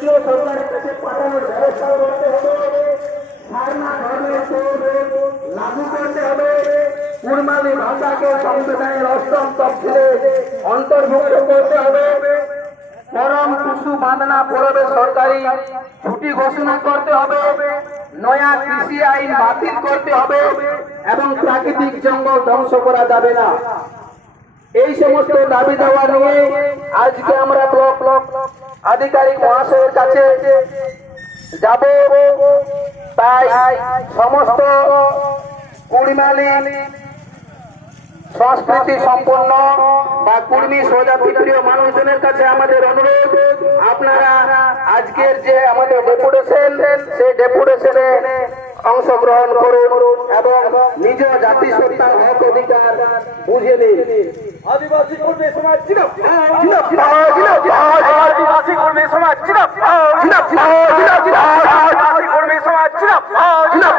কেন্দ্রীয় সরকারের কাছে পাঠানোর ব্যবস্থা করতে হবে। সারনা ধর্মের লাগু করতে হবে। কুরমালি ভাষাকে সংবিধানের অষ্টম তফসিলে অন্তর্ভুক্ত করতে হবে। পরম টুসু বাঁধনা পড়বে সরকারি, ছুটি ঘোষণা করতে হবে। নয়া কৃষি আইন বাতিল করতে হবে এবং প্রাকৃতিক জঙ্গল ধ্বংস করা যাবে না। এই সমস্ত দাবি দেওয়া নিয়ে আজকে আমরা আধিকারিক মহাশয়ের কাছে যাব তাই সমস্ত কুড়িমালি সংস্কৃতি সম্পন্ন বা কুর্মী স্বজাতি প্রিয় মানুষজনের কাছে আমাদের অনুরোধ আপনারা আজকের যে আমাদের ডেপুটেশন সেই ডেপুটেশনে অংশগ্রহণ করুন এবং নিজ জাতিসত্তার হক অধিকার বুঝে নিন। আদিবাসী কর্মী সমাজ জিনাপ জিনাপ, জিনাপ, আদিবাসী কর্মী সমাজ জিনাপ, জিনাপ, জিনাপ, আদিবাসী কর্মী সমাজ জিনাপ, জিনাপ,